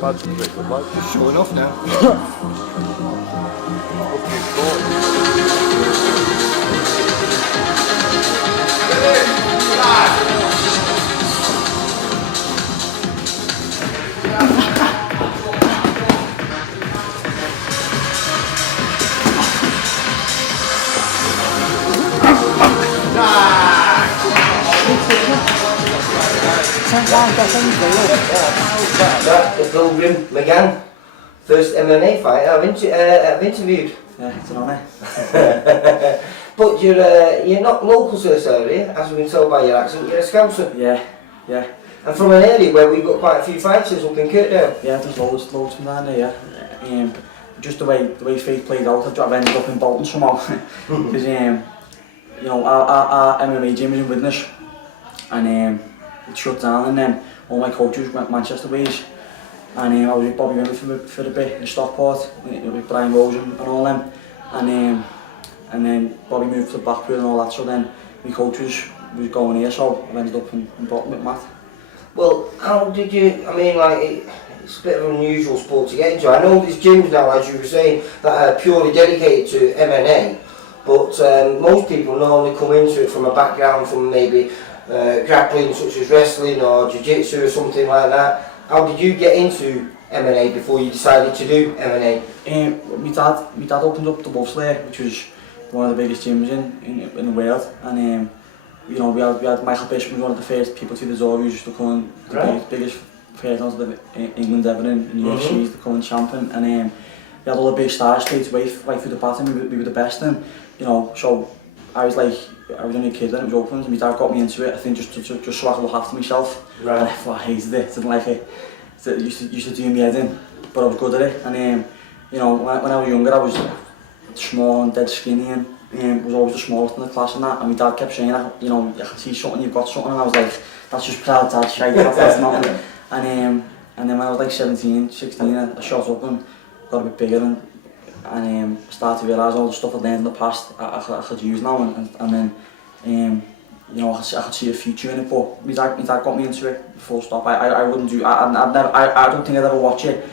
Bad's a pretty good lad. Sure enough now. What's his sport? The Pilgrim McGann, first MMA fighter I've interviewed. Yeah, it's an honour. But you're not local to this area, as we've been told by your accent. You're a Scouser. Yeah, yeah. And from an area where we've got quite a few fighters up in Kirkdale. Yeah, there's loads from down there, yeah. Just the way fate played out, I've ended up in Bolton somehow. Because, you know, our MMA gym was in Widnes, and it shut down, and then all my coaches went Manchester ways. And I was with Bobby Rimmer for a bit in Stockport, with Brian Rose and all them. And then Bobby moved to Blackpool and all that, so then my coach was going here, so I ended up in Bolton with Matt. Well, how did you, I mean, like, it's a bit of an unusual sport to get into. I know there's gyms now, as you were saying, that are purely dedicated to MMA, but most people normally come into it from a background from maybe grappling, such as wrestling or jiu-jitsu or something like that. How did you get into MMA before you decided to do MMA? My dad opened up the Wolf's Lair, which was one of the biggest gyms in the world, and you know, we had Michael Bishop was one of the first people through the door who used to come the biggest fight out of England ever in UFC, he's the current champion, and we had all the big stars straight away right through the pattern. We were the best, and you know, so I was only a kid when it was opened, and my dad got me into it, I think just so I could look after myself. Right. And I thought I hated it, didn't like it. It used to do me head in, but I was good at it. And you know, when I was younger, I was small and dead skinny, and was always the smallest in the class and that. And my dad kept saying, you know, I can see something, you've got something. And I was like, that's just proud dad shite, that's nothing. And then when I was like 17, 16, I shot up and got a bit bigger, and started to realise all the stuff I'd learned in the past I could use now, and then you know, I could see a future in it. But my dad got me into it full stop. I wouldn't do, I don't think I'd ever watch it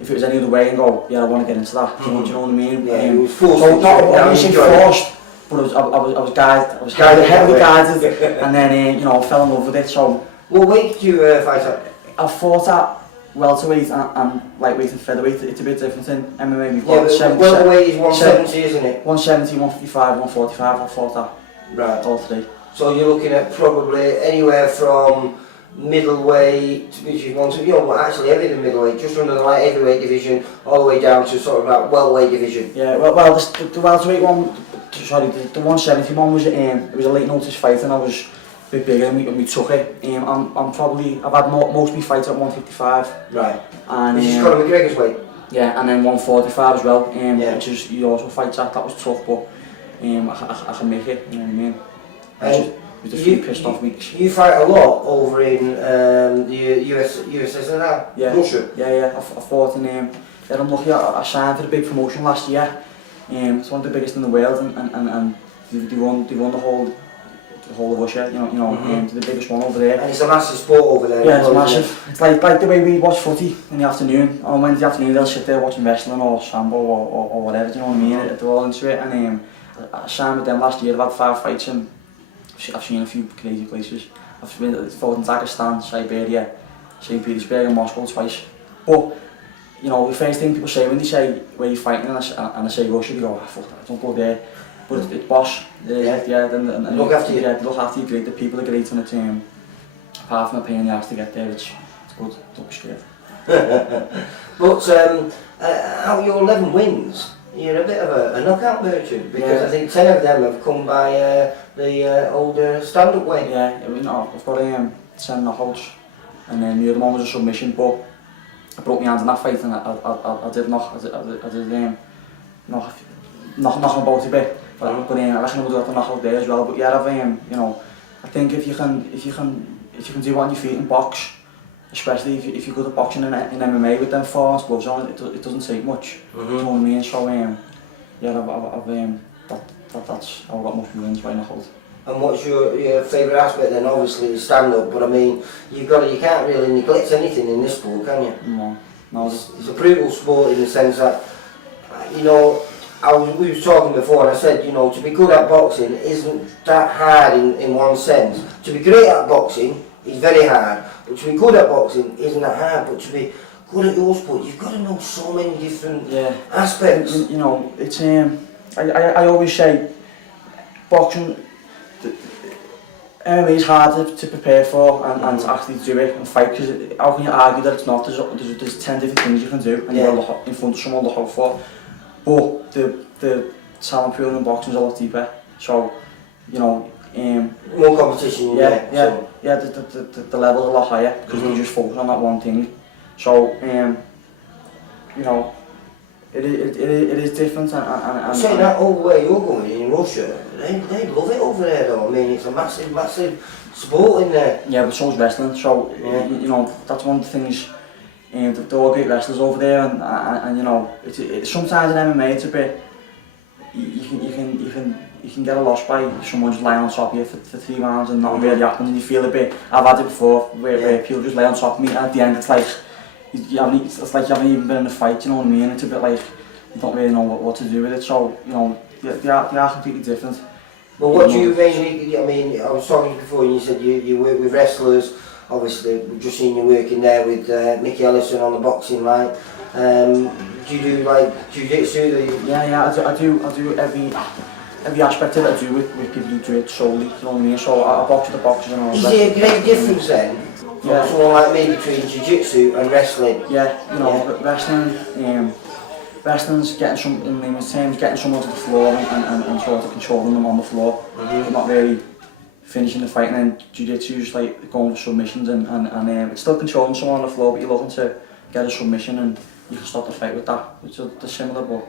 if it was any other way and go, yeah, I want to get into that. Do you know what I mean? Yeah, it was forced. So not forced, but I was guided, heavily guided, and then you know, I fell in love with it. So what weight did you fight at? I fought at welterweight and lightweight and featherweight. It's a bit different in MMA. We've Yeah, got welterweight is 170, isn't it? 170, 155, 145. I fought at Right. all three. So you're looking at probably anywhere from middleweight, which is one to, you know, well, actually everything middleweight, just under the light heavyweight division, all the way down to sort of like welterweight division. Yeah, well, the welterweight one, sorry, the 170 one was it was a late notice fight, and I was a bit bigger, and we took it. I've had most of my fights at 155. Right. And this is Conor McGregor's weight. Yeah, and then 145 as well. Yeah. Which is he also fights at. That was tough, but I can make it. You know what I mean? Just a few pissed off weeks. You fight a lot over in the USSR, Yeah. Russia. Yeah. I fought in I'm lucky. I signed for a big promotion last year. It's one of the biggest in the world, and they won the whole of Russia. You know, the biggest one over there. And it's a massive sport over there. Yeah, it's massive. It's like the way we watch footy in the afternoon. On Wednesday afternoon, they'll sit there watching wrestling or sambo or whatever. Do you know what I mean? They're all into it. And I signed with them last year. I've had 5 fights, and I've seen a few crazy places. I've fought in Dagestan, Siberia, St. Petersburg and Moscow twice. But, you know, the first thing people say when they say where you're fighting and I say Russia, they go, oh, fuck that, don't go there. But it's boss. And look after you. Yeah, look after you, great. The people are great, and it's apart from a pain in the ass to get there, it's good, don't be scared. But out of your 11 wins, you're a bit of a knockout merchant, because I think 10 of them have come by the older stand-up way. Yeah, I mean, I've got 10 knockouts, and then the other one was a submission, but I broke my hand in that fight, and I did knock him about a bit. But I reckon I would have to knock out there as well. But yeah, you know, I think if you can do it on your feet in box, especially if you're good at boxing in MMA with them 4 ounce gloves on, it doesn't take much. You know what I mean? So yeah, that's how I got most wins by knockout. And what's your favourite aspect then? Obviously stand up, but I mean, you can't really neglect anything in this sport, can you? No. No, it's a brutal sport in the sense that, you know, we were talking before and I said, you know, to be good at boxing isn't that hard in one sense. To be great at boxing is very hard, but to be good at boxing isn't that hard. But to be good at your sport, you've got to know so many different aspects. You know, it's I always say, boxing, MMA is hard to prepare for and to actually do it and fight, because how can you argue that it's not? There's 10 different things you can do and you're in front of someone to hope for. But the talent pool in boxing is a lot deeper, so, you know, more competition, the level's a lot higher because they just focus on that one thing. So, you know, it is different and saying that over where you're going in Russia, they love it over there though. I mean, it's a massive sport in there. Yeah, but so's wrestling, so, you know, that's one of the things. They're all great wrestlers over there, and you know, it's sometimes in MMA it's a bit, you can get a loss by someone just lying on top of you for 3 rounds and nothing really happens, and you feel a bit. I've had it before where people just lay on top of me, and at the end it's like it's like you haven't even been in a fight. You know what I mean? It's a bit like you don't really know what to do with it. So, you know, they are completely different. But what do you mainly? I mean, I was talking before, and you said you work with wrestlers. Obviously, we've just seen you working there with Mickey Ellison on the boxing line. Do you do like jiu-jitsu? Yeah, I do every aspect of it I do with people who do it solely, you know what I mean? So I box with the boxers and all that. Is there a great difference then? From someone like me between jiu-jitsu and wrestling? Yeah, you know, wrestling's getting someone to the floor and sort of controlling them on the floor. Not really finishing the fight, and then jiu-jitsu's like going for submissions and it's still controlling someone on the floor, but you're looking to get a submission and you can stop the fight with that, which are similar, but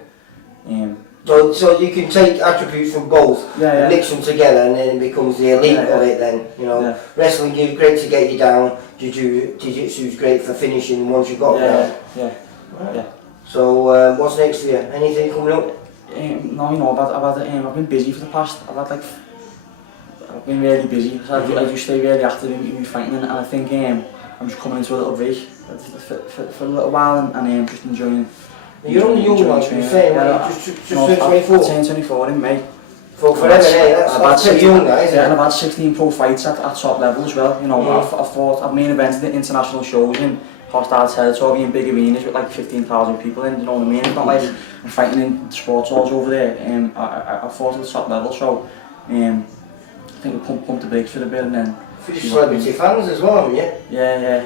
so you can take attributes from both and mix them together, and then it becomes the elite of it then, you know. Wrestling is great to get you down, jiu-jitsu's great for finishing once you've got there. Yeah. So what's next for you? Anything coming up? No, you know, I've been busy for the past, I've been really busy, so I do stay really active in fighting, and I think I'm just coming into a little break for a little while and just enjoying. You're only young, like you're saying, just turned 24? I turned 24 in May. For MMA, that's pretty young, that, isn't it? Yeah, and I've had 16 pro fights at top level as well. You know, I've main evented at international shows in hostile territory in big arenas with like 15,000 people in, you know what I mean? It's not like I'm fighting in sports halls over there. I fought at the top level, so I think we pumped the brakes for a bit and then... Celebrity fans as well, haven't you? Yeah.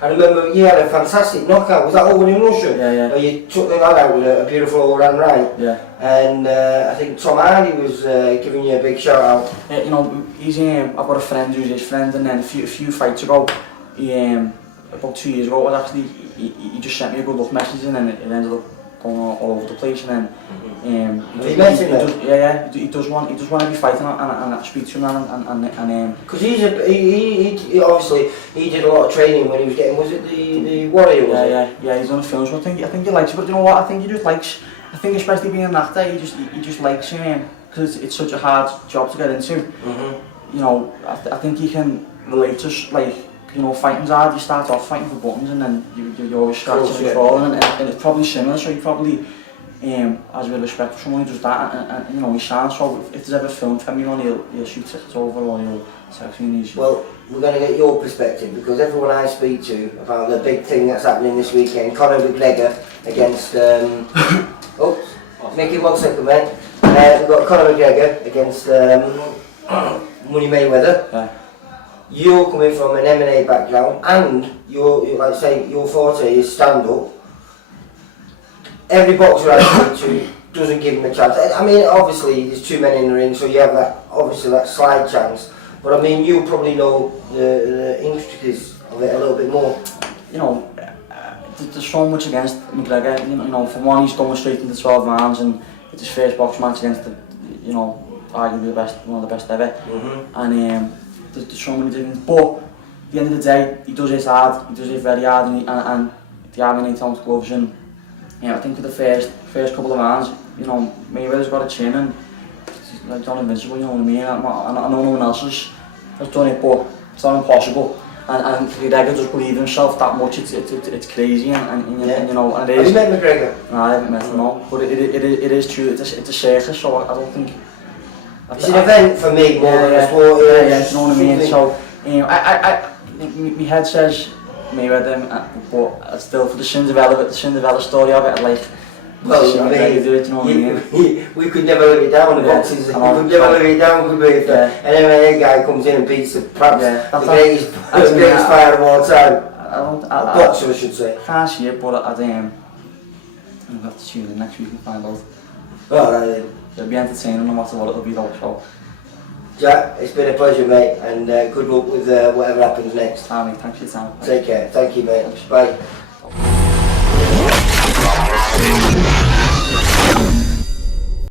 I remember you had a fantastic knockout. Was that over in Russia? Yeah. Where you took the lad out with a beautiful all-round right? Yeah. And I think Tom Hardy was giving you a big shout out. You know, I've got a friend who's his friend, and then a few fights ago, about 2 years ago, he just sent me a good luck message, and then it ended up going all over the place, and then he does want to be fighting and I speak to him and because he obviously he did a lot of training when he was getting, was it the Warrior? Yeah, he's done a film, so I think he likes it, but you know what, I think he just likes, I think especially being an actor, he just likes him because it's such a hard job to get into. You know, I think he can relate to, like, you know, fighting's hard. You start off fighting for buttons and then you're always scratching and crawling, and it's probably similar, so he probably has a bit of respect for someone who does that, and you know, he shines. So if there's ever a film for me on, he'll shoot tickets over, or he'll text me. Well, we're going to get your perspective, because everyone I speak to about the big thing that's happening this weekend, Conor McGregor against Mickey, 1 second, mate. We've got Conor McGregor against Money Mayweather. Yeah. You're coming from an MMA background, and you're like say your forte is stand up. Every boxer I speak to doesn't give him a chance. I mean, obviously there's 2 men in the ring, so you have that slight chance. But I mean, you probably know the intricacies of it a little bit more. You know, there's so much against McGregor. You know, for one, he's going straight into 12 rounds, and it's his first boxing match against arguably one of the best ever. And there's so many different, but at the end of the day, he does it hard, he does it very hard, and the Iron 8-ounce gloves, and I think for the first couple of rounds, you know, Mayweather's got a chin, and he's like not invincible, you know what I mean? I know no one else has done it, but it's not impossible. and McGregor does believe in himself that much. It's crazy, and you know, and it Have is. you met McGregor? No, I haven't met him, no, but it is true. It's a circus, so I don't think. It's an event for me more than a sport. Yeah, you know what I mean. So, my head says Mayweather, but still for the Cinderella story of it, I'd like. Well, see I mean, McGregor do it, you know what I mean? we could never live it down. The Yeah, boxing, we I know. could never live it down, could we? If Yeah. an MMA guy comes in and beats perhaps the greatest that's fighter of all time, I boxer, I should say. can't see it, but I'll have to tune in next week and find out. All right then. It'll be entertaining no matter what it'll be though, so. Jack, it's been a pleasure, mate, and good luck with whatever happens next. Thanks for your time. Take care. Thank you, mate. Bye.